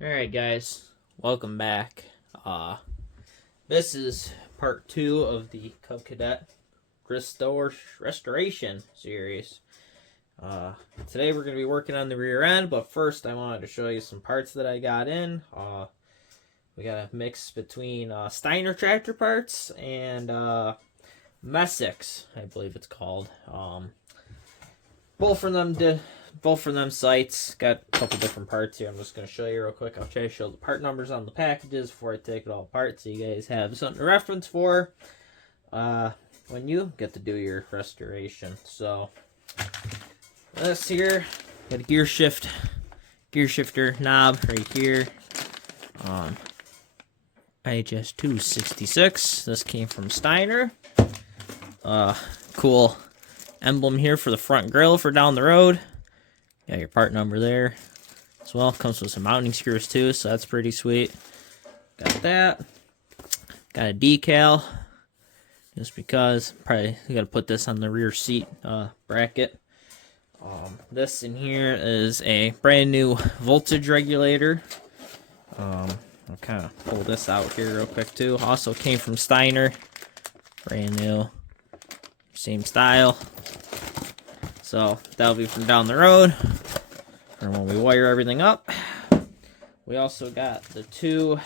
Alright guys, welcome back. This is part 2 of the Cub Cadet Restoration series. Today we're going to be working on the rear end, but first I wanted to show you some parts that I got in. We got a mix between Steiner tractor parts and Messick's, I believe it's called. Both of them sites got a couple different parts here. I'm just going to show you real quick. I'll try to show the part numbers on the packages before I take it all apart so you guys have something to reference for when you get to do your restoration. So this here, got a gear shifter knob right here. IHS 266. This came from Steiner. Cool emblem here for the front grill for down the road. Got your part number there as well. Comes with some mounting screws too, so that's pretty sweet. Got that. Got a decal, just because probably you got to put this on the rear seat bracket. This in here is a brand new voltage regulator. I'll kind of pull this out here real quick too. Also came from Steiner, brand new, same style. So that'll be from down the road, and when we wire everything up. We also got the 2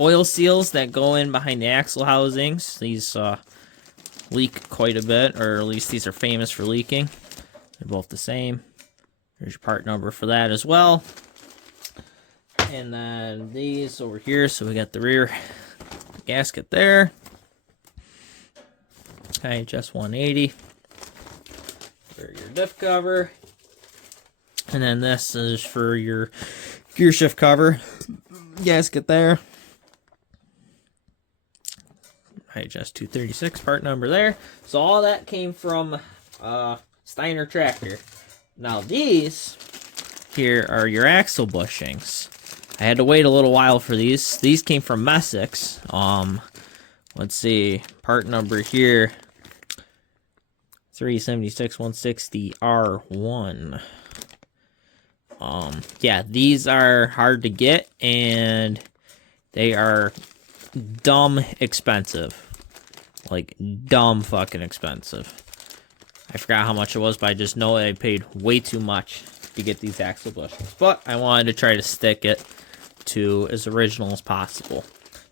oil seals that go in behind the axle housings. These leak quite a bit, or at least these are famous for leaking. They're both the same. There's your part number for that as well. And then these over here, so we got the rear gasket there. IHS 180. For your diff cover. And then this is for your gear shift cover. Gasket there. IHS 236 part number there. So all that came from Steiner tractor. Now these here are your axle bushings. I had to wait a little while for these. These came from Messick's. Let's see, part number here, 376-160R1. Yeah, these are hard to get, and they are dumb expensive. Like, dumb fucking expensive. I forgot how much it was, but I just know I paid way too much to get these axle bushings. But I wanted to try to stick it to as original as possible.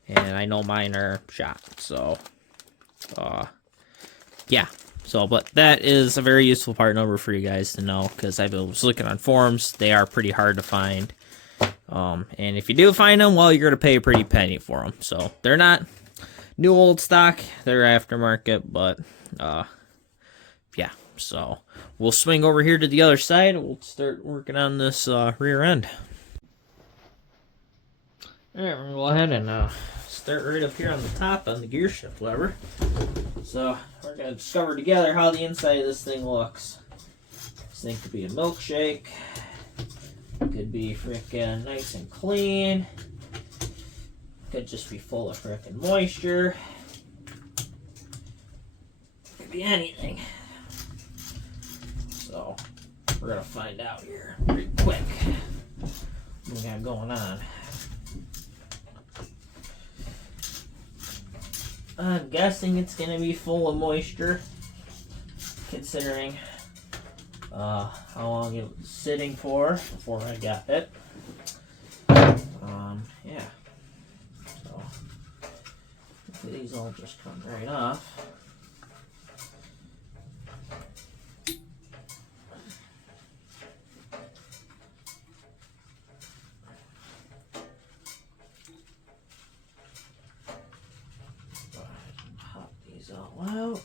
And I know mine are shot, so yeah. So, but that is a very useful part number for you guys to know, because I was looking on forums. They are pretty hard to find. And if you do find them, well, you're going to pay a pretty penny for them. So, they're not new old stock. They're aftermarket, but yeah. So, we'll swing over here to the other side. We'll start working on this rear end. Alright, we're going to go ahead and start right up here on the top on the gear shift lever. So we're going to discover together how the inside of this thing looks. This thing could be a milkshake. It could be freaking nice and clean. Could just be full of freaking moisture. Could be anything. So we're going to find out here pretty quick what we got going on. I'm guessing it's going to be full of moisture, considering how long it was sitting for before I got it. Yeah. So, these all just come right off. All out.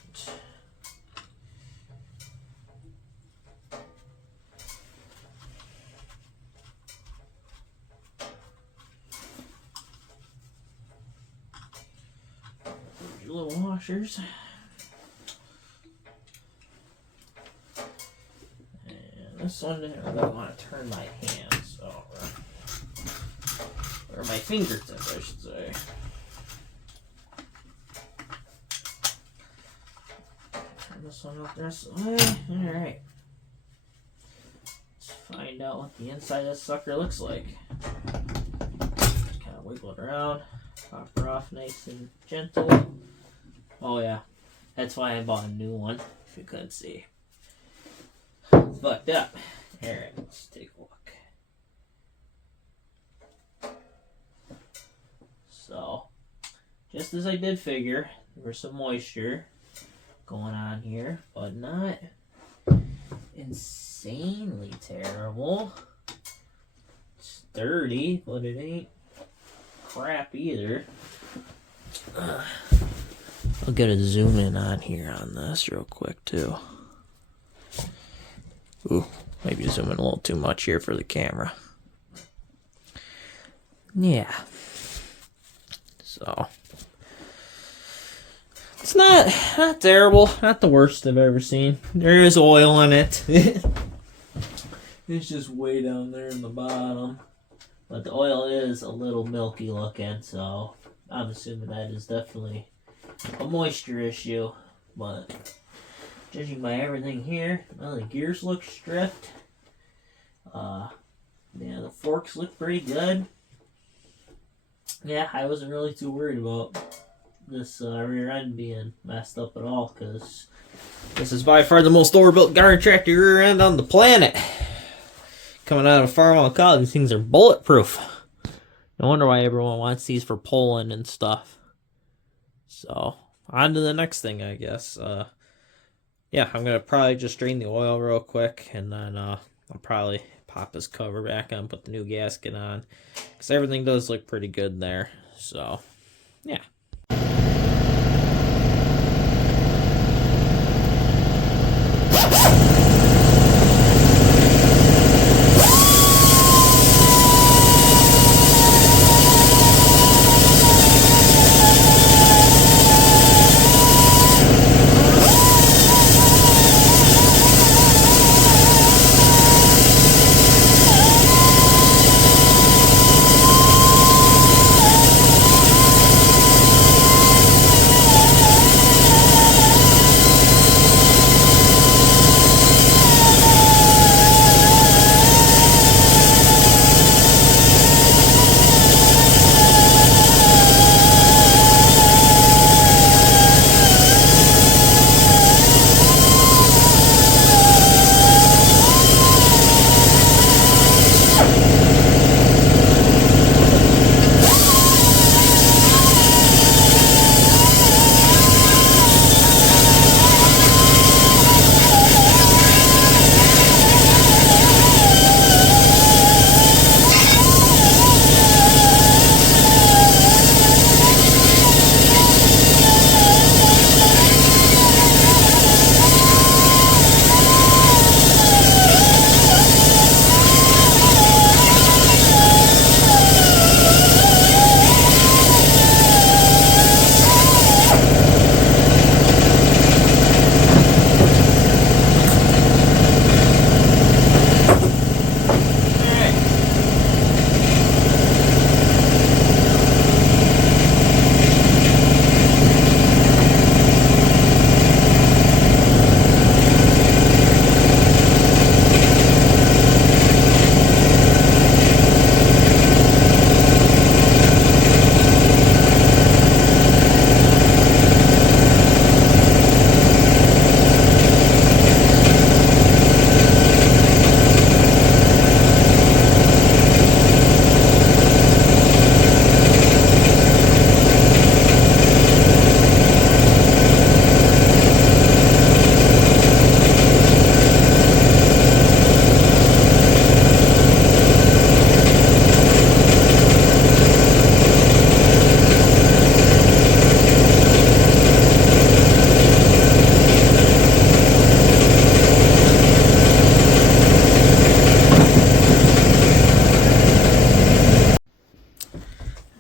There's your little washers. And this one, I really want to turn my hands over. Or my fingertips, I should say. This one up this way. Alright. Let's find out what the inside of this sucker looks like. wiggle it around, pop her off nice and gentle. Oh yeah, that's why I bought a new one, if you couldn't see. It's fucked up. Alright, let's take a look. So, just as I did figure, there was some moisture going on here, but not insanely terrible. It's dirty, but it ain't crap either. I'll get a zoom in on here on this real quick too. Ooh, maybe zoom in a little too much here for the camera. Yeah. So it's not terrible, not the worst I've ever seen. There is oil in it. It's just way down there in the bottom. But the oil is a little milky looking, so I'm assuming that is definitely a moisture issue. But judging by everything here, well, the gears look stripped. Yeah, the forks look pretty good. Yeah, I wasn't really too worried about this rear end being messed up at all, because this is by far the most overbuilt garden tractor rear end on the planet. Coming out of Farmall College, these things are bulletproof. No wonder why everyone wants these for pulling and stuff. So, on to the next thing, I guess. Yeah, I'm going to probably just drain the oil real quick, and then I'll probably pop his cover back on, put the new gasket on, because everything does look pretty good there. So, yeah.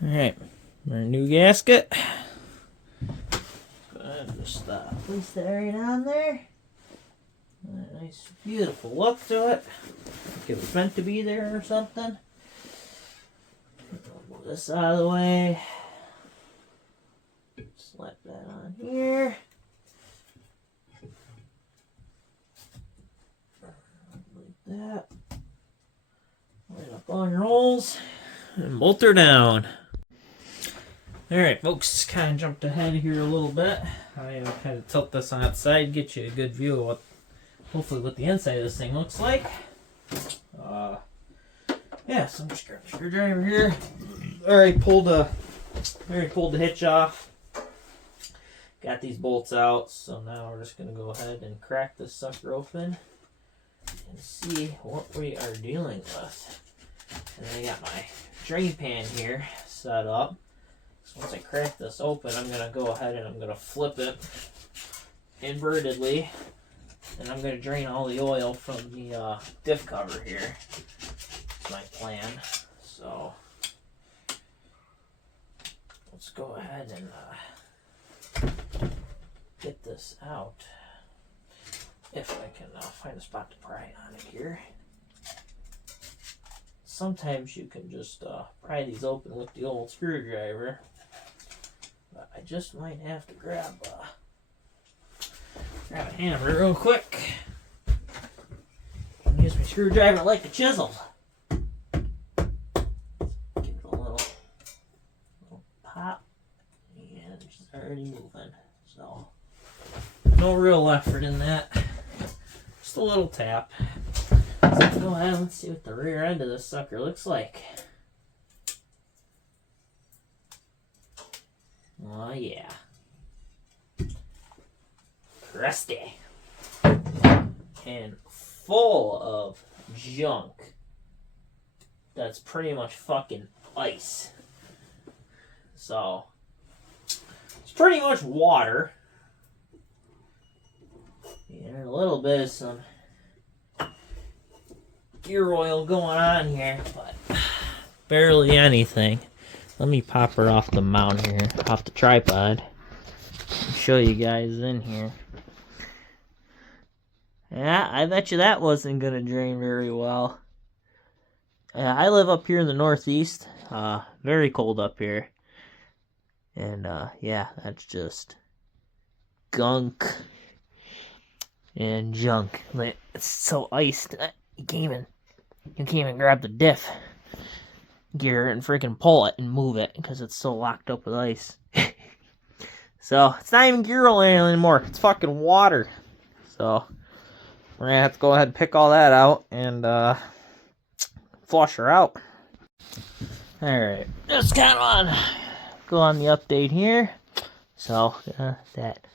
Alright, our new gasket. Go ahead and just place that right on there. A nice, beautiful look to it. Like it was meant to be there or something. Move this out of the way. Slap that on here. Like that. Right up on your rolls. And bolt her down. Alright folks, kind of jumped ahead here a little bit. I had to tilt this on its side, get you a good view of what, hopefully what the inside of this thing looks like. Yeah, so I'm just grabbing a screwdriver here. Already pulled the hitch off. Got these bolts out, so now we're just going to go ahead and crack this sucker open and see what we are dealing with. And then I got my drain pan here set up. So once I crack this open, I'm going to go ahead and I'm going to flip it invertedly. And I'm going to drain all the oil from the diff cover here. That's my plan. So let's go ahead and get this out. If I can find a spot to pry on it here. Sometimes you can just pry these open with the old screwdriver. But I just might have to grab a hammer real quick. And use my screwdriver like a chisel. Give it a little pop. And it's already moving. So, no real effort in that. Just a little tap. So let's go ahead and let's see what the rear end of this sucker looks like. Oh yeah. Crusty. And full of junk. That's pretty much fucking ice. So, it's pretty much water. And a little bit of some gear oil going on here, but barely anything. Let me pop her off the mount here, off the tripod, and show you guys in here. Yeah, I bet you that wasn't gonna drain very well. I live up here in the Northeast, very cold up here. And yeah, that's just gunk and junk. It's so iced, you can't even grab the diff gear and freaking pull it and move it because it's so locked up with ice. So it's not even gear oil anymore, it's fucking water. So we're gonna have to go ahead and pick all that out and flush her out. Alright, just kind of go on the update here. So that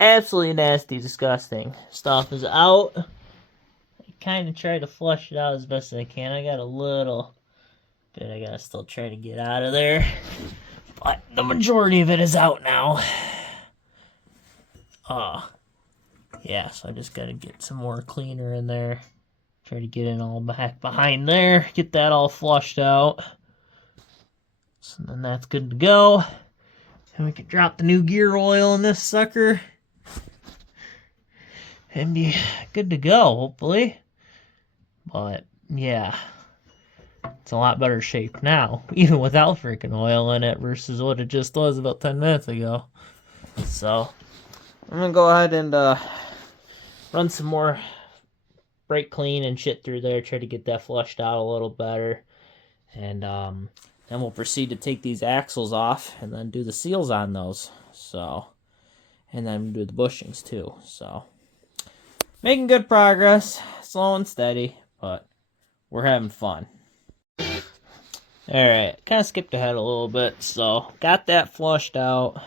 absolutely nasty, disgusting stuff is out. I kind of try to flush it out as best as I can. I got a little bit I gotta still try to get out of there, but the majority of it is out now. Yeah, so I just gotta get some more cleaner in there. Try to get it all back behind there, get that all flushed out. So then that's good to go. And we can drop the new gear oil in this sucker and be good to go, hopefully. But yeah, it's a lot better shape now, even without freaking oil in it versus what it just was about 10 minutes ago. So I'm gonna go ahead and run some more brake clean and shit through there, try to get that flushed out a little better. And then we'll proceed to take these axles off and then do the seals on those. So, and then do the bushings too. So, making good progress, slow and steady, but we're having fun. Alright, kind of skipped ahead a little bit, so got that flushed out.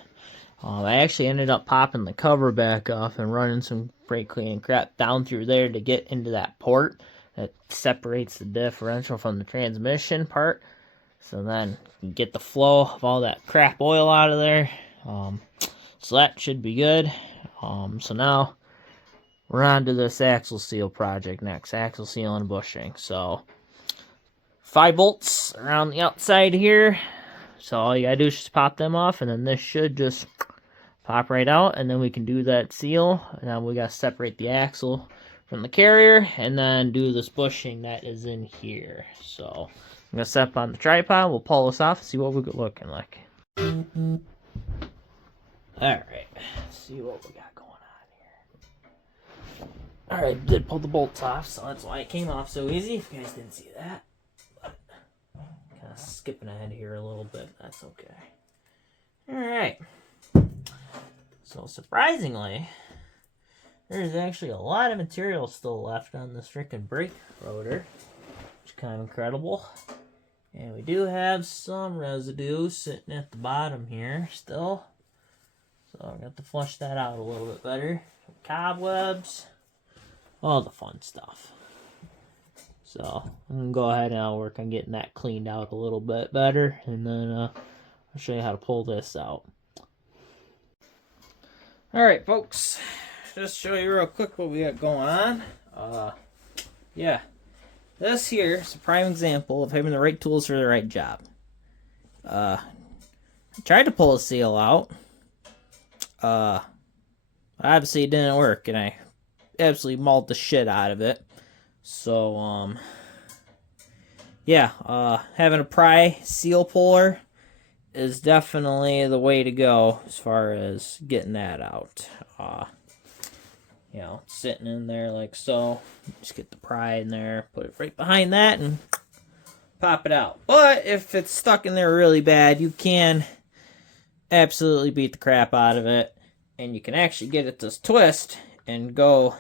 I actually ended up popping the cover back off and running some brake cleaning crap down through there to get into that port that separates the differential from the transmission part. So then you get the flow of all that crap oil out of there. So that should be good. So now we're on to this axle seal project next. Axle seal and bushing. So 5 bolts around the outside here. So all you gotta do is just pop them off, and then this should just pop right out, and then we can do that seal. And now we gotta separate the axle from the carrier, and then do this bushing that is in here. So I'm gonna set up on the tripod. We'll pull this off and see what we're looking like. Alright, let's see what we got going on here. Alright, did pull the bolts off, so that's why it came off so easy. If you guys didn't see that. But kind of skipping ahead here a little bit, that's okay. Alright. So surprisingly, there's actually a lot of material still left on this freaking brake rotor, which is kind of incredible. And we do have some residue sitting at the bottom here still. So I got to flush that out a little bit better. Some cobwebs, all the fun stuff. So I'm going to go ahead and I'll work on getting that cleaned out a little bit better. And then I'll show you how to pull this out. Alright folks, just show you real quick what we got going on. Yeah, this here is a prime example of having the right tools for the right job. I tried to pull a seal out. Obviously it didn't work, and I absolutely mauled the shit out of it. So, yeah, having a pry seal puller is definitely the way to go as far as getting that out. You know, sitting in there like so. Just get the pry in there, put it right behind that, and pop it out. But if it's stuck in there really bad, you can absolutely beat the crap out of it. And you can actually get it to twist and go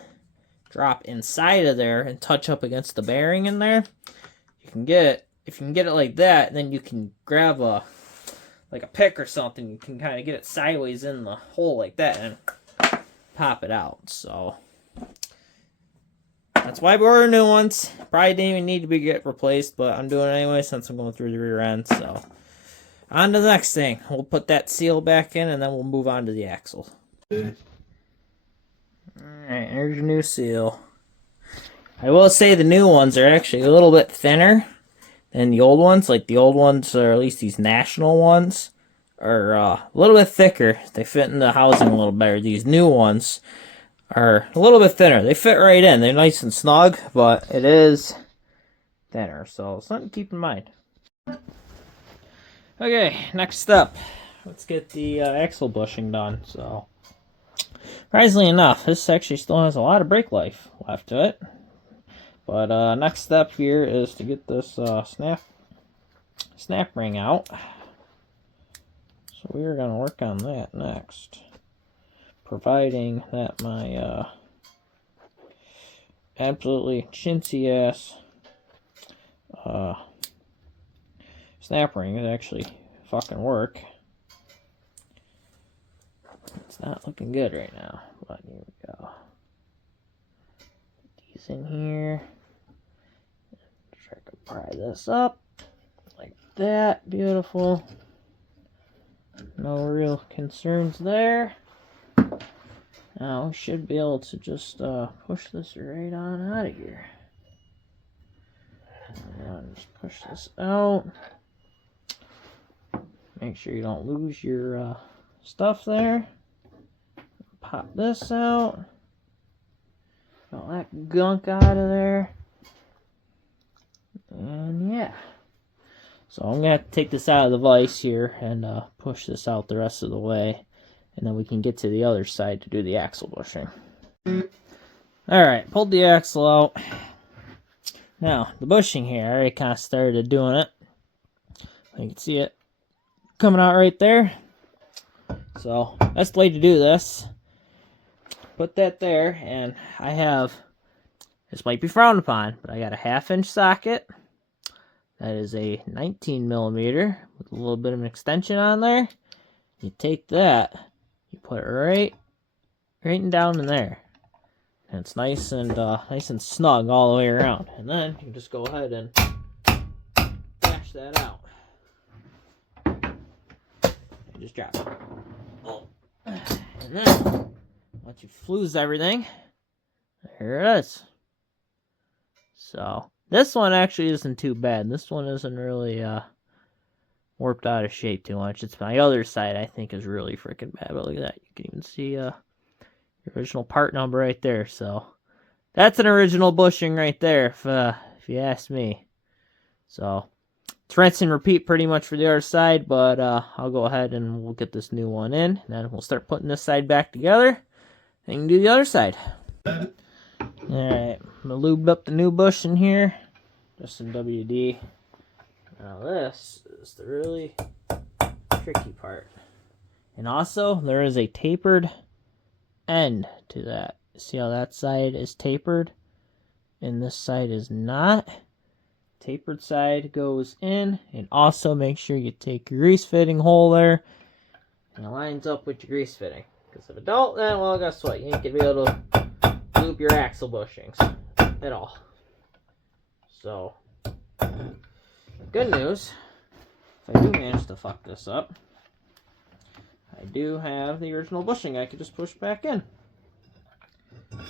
drop inside of there and touch up against the bearing in there. You can get it, if you can get it like that, then you can grab a pick or something. You can kind of get it sideways in the hole like that and pop it out. So that's why we ordered new ones. Probably didn't even need to get replaced, but I'm doing it anyway since I'm going through the rear end. So on to the next thing. We'll put that seal back in and then we'll move on to the axle. Alright, there's your new seal. I will say the new ones are actually a little bit thinner than the old ones. Like the old ones, or at least these national ones, are a little bit thicker. They fit in the housing a little better. These new ones are a little bit thinner. They fit right in. They're nice and snug, but it is thinner. So something to keep in mind. Okay, next up. Let's get the axle bushing done. So surprisingly enough, this actually still has a lot of brake life left to it. But next step here is to get this snap ring out. So we are going to work on that next, providing that my absolutely chintzy ass snap ring is actually fucking work. It's not looking good right now, but here we go. Put these in here. Try to pry this up like that. Beautiful. No real concerns there. Now we should be able to just push this right on out of here. And just push this out. Make sure you don't lose your stuff there. Pop this out. Get all that gunk out of there. And yeah. So I'm going to have to take this out of the vise here and push this out the rest of the way. And then we can get to the other side to do the axle bushing. Alright, pulled the axle out. Now, the bushing here, I already kind of started doing it. You can see it coming out right there. So, that's the way to do this. Put that there, and I have, this might be frowned upon, but I got a 1/2-inch socket. That is a 19mm with a little bit of an extension on there. You take that, you put it right down in there. And it's nice and snug all the way around. And then you just go ahead and bash that out. And just drop it. Oh. And then once you flues everything, here it is. So this one actually isn't too bad. This one isn't really warped out of shape too much. It's my other side I think is really freaking bad. But look at that. You can even see the original part number right there. So that's an original bushing right there, if you ask me. So it's rinse and repeat pretty much for the other side, but I'll go ahead and we'll get this new one in. And then we'll start putting this side back together and do the other side. Alright, I'm going to lube up the new bushing here. Just some WD. Now this is the really tricky part. And also, there is a tapered end to that. See how that side is tapered and this side is not? Tapered side goes in, and also make sure you take your grease fitting hole there and it lines up with your grease fitting. Because if it don't, then, well, guess what? You ain't gonna be able to loop your axle bushings at all. So, good news, if I do manage to fuck this up, I do have the original bushing I could just push back in.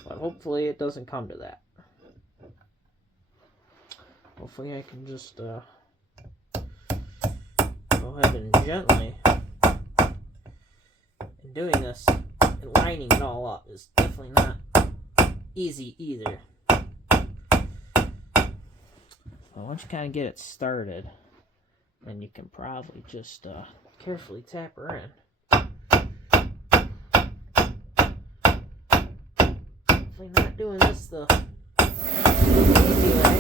But hopefully it doesn't come to that. Hopefully I can just go ahead and gently, and doing this and lining it all up is definitely not easy either. But once you kind of get it started, then you can probably just carefully tap her in. Definitely not doing this the easy way.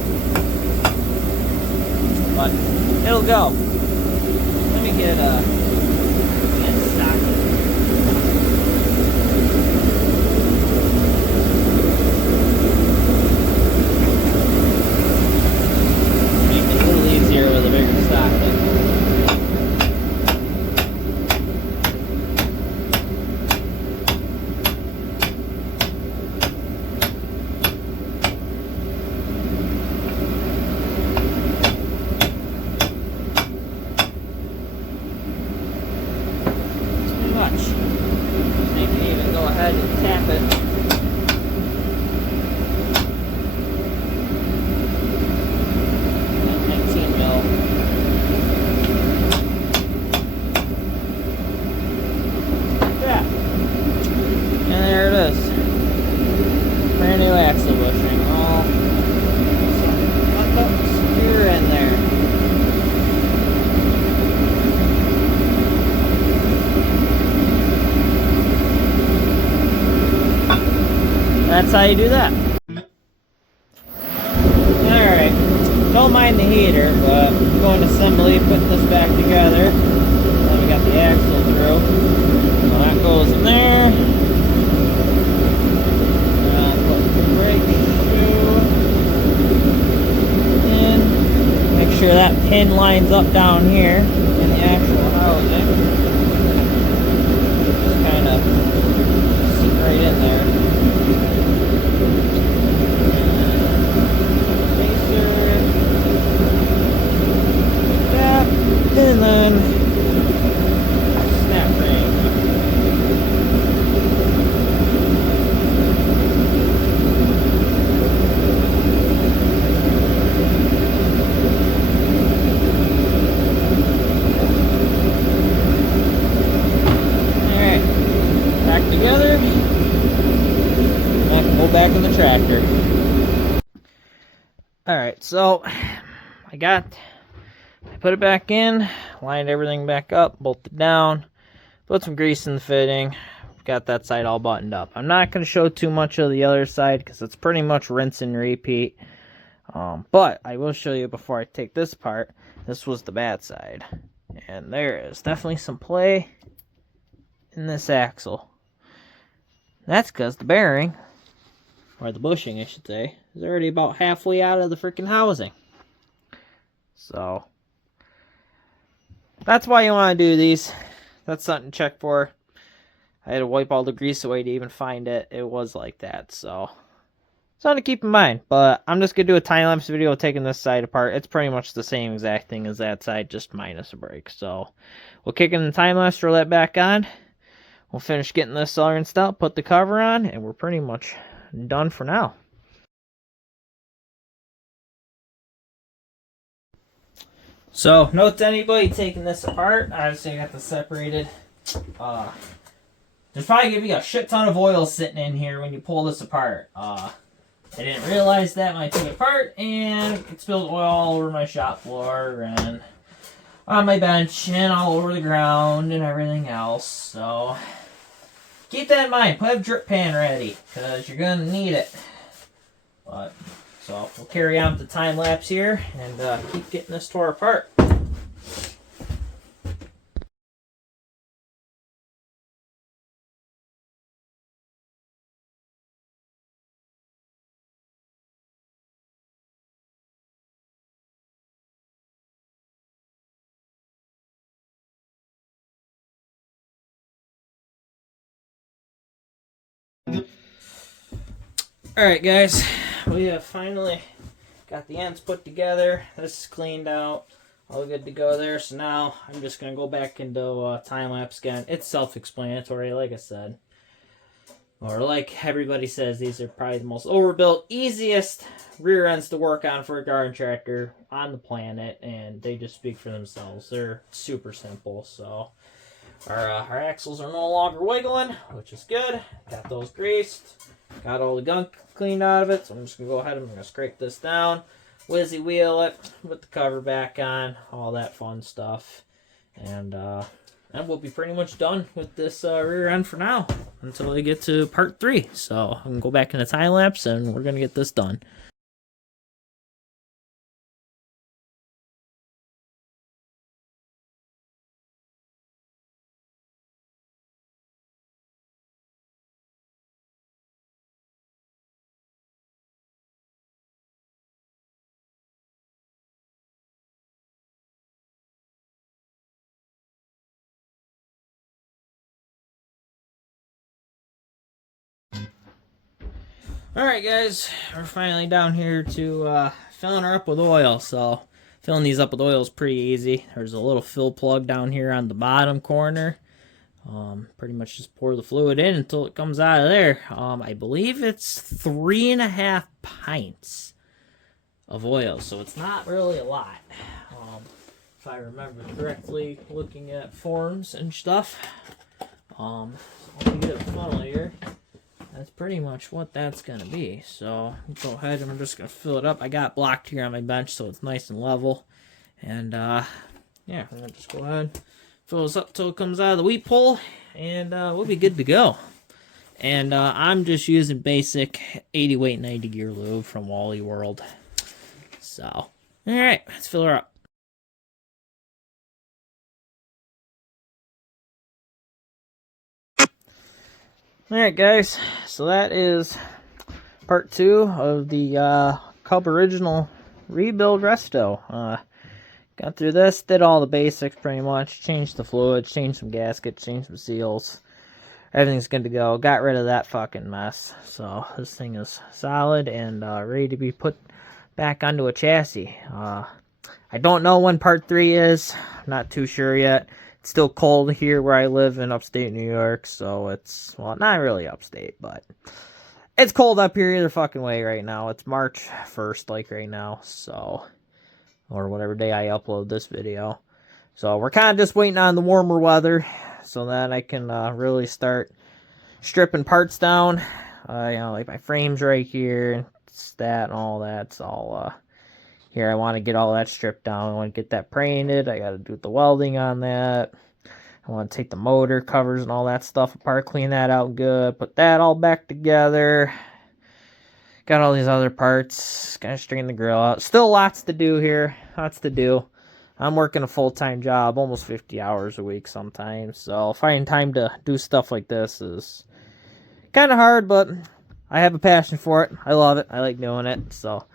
But it'll go. Let me get stocking. Make it a little easier with a bigger stocking. You can even go ahead and tap it. That 19 mil. Like that. And there it is. Brand new axle bushing. All secure in there. That's how you do that. Alright, don't mind the heater, but I'm going to assembly, put this back together. Then we got the axle through. So that goes in there. Put the brake shoe in. Make sure that pin lines up down here in the actual housing. Just kind of sit right in there. And then snap ring. Alright, back together. And I can go back in the tractor. Alright, so I put it back in, lined everything back up, bolted down, put some grease in the fitting, got that side all buttoned up. I'm not going to show too much of the other side because it's pretty much rinse and repeat. But I will show you before I take this apart. This was the bad side. And there is definitely some play in this axle. That's because the bearing, or the bushing I should say, is already about halfway out of the freaking housing. So that's why you want to do these. That's something to check for. I had to wipe all the grease away to even find it. It was like that, so something to keep in mind. But I'm just going to do a time-lapse video taking this side apart. It's pretty much the same exact thing as that side, just minus a brake. So we'll kick in the time-lapse, throw that back on. We'll finish getting this all rinsed out, put the cover on, and we're pretty much done for now. So, note to anybody taking this apart, obviously I got this separated. There's probably going to be a shit ton of oil sitting in here when you pull this apart. I didn't realize that when I took it apart, and it spilled oil all over my shop floor, and on my bench, and all over the ground, and everything else. So, keep that in mind. Put a drip pan ready, because you're going to need it. But, so, we'll carry on with the time lapse here, and keep getting this tore apart. Alright guys, we have finally got the ends put together. This is cleaned out. All good to go there. So now I'm just going to go back into time-lapse again. It's self-explanatory, like I said. Or like everybody says, these are probably the most overbuilt, easiest rear ends to work on for a garden tractor on the planet. And they just speak for themselves. They're super simple. So our axles are no longer wiggling, which is good. Got those greased. Got all the gunk cleaned out of it. So I'm just going to go ahead and I'm going to scrape this down. Whizzy wheel it, put the cover back on, all that fun stuff. And we'll be pretty much done with this rear end for now until we get to part 3. So I'm going to go back in the time lapse and we're going to get this done. Alright guys, we're finally down here to filling her up with oil. So filling these up with oil is pretty easy. There's a little fill plug down here on the bottom corner. Pretty much just pour the fluid in until it comes out of there. I believe it's 3.5 pints of oil, so it's not really a lot. If I remember correctly, looking at forms and stuff. Let me get a funnel here. That's pretty much what that's going to be. So, go ahead and I'm just going to fill it up. I got it blocked here on my bench so it's nice and level. And, yeah, we're going to just go ahead, fill this up till it comes out of the wheat pole, and we'll be good to go. And I'm just using basic 80 weight 90 gear lube from Wally World. So, alright, let's fill her up. Alright guys, so that is part 2 of the Cub Original Rebuild Resto. Got through this, did all the basics pretty much, changed the fluids, changed some gaskets, changed some seals. Everything's good to go. Got rid of that fucking mess. So this thing is solid and ready to be put back onto a chassis. I don't know when part 3 is, not too sure yet. It's still cold here where I live in upstate New York, so it's, well, not really upstate, but it's cold up here either fucking way right now. It's March 1st, like right now, so, or whatever day I upload this video. So we're kind of just waiting on the warmer weather so that I can really start stripping parts down. You know, like my frame's right here, that and all that's all here. I want to get all that stripped down. I want to get that painted. I got to do the welding on that. I want to take the motor covers and all that stuff apart, clean that out good, put that all back together. Got all these other parts. Gotta straighten the grill out. Still lots to do here. Lots to do. I'm working a full-time job, almost 50 hours a week sometimes. So finding time to do stuff like this is kind of hard, but I have a passion for it. I love it. I like doing it. So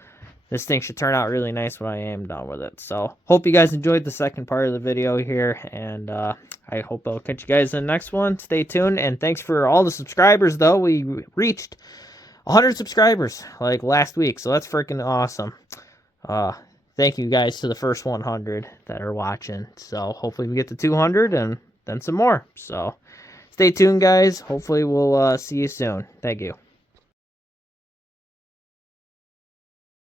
this thing should turn out really nice when I am done with it. So, hope you guys enjoyed the second part of the video here. And I hope I'll catch you guys in the next one. Stay tuned. And thanks for all the subscribers, though. We reached 100 subscribers, like, last week. So, that's freaking awesome. Thank you guys to the first 100 that are watching. So, hopefully we get to 200 and then some more. So, stay tuned, guys. Hopefully we'll see you soon. Thank you.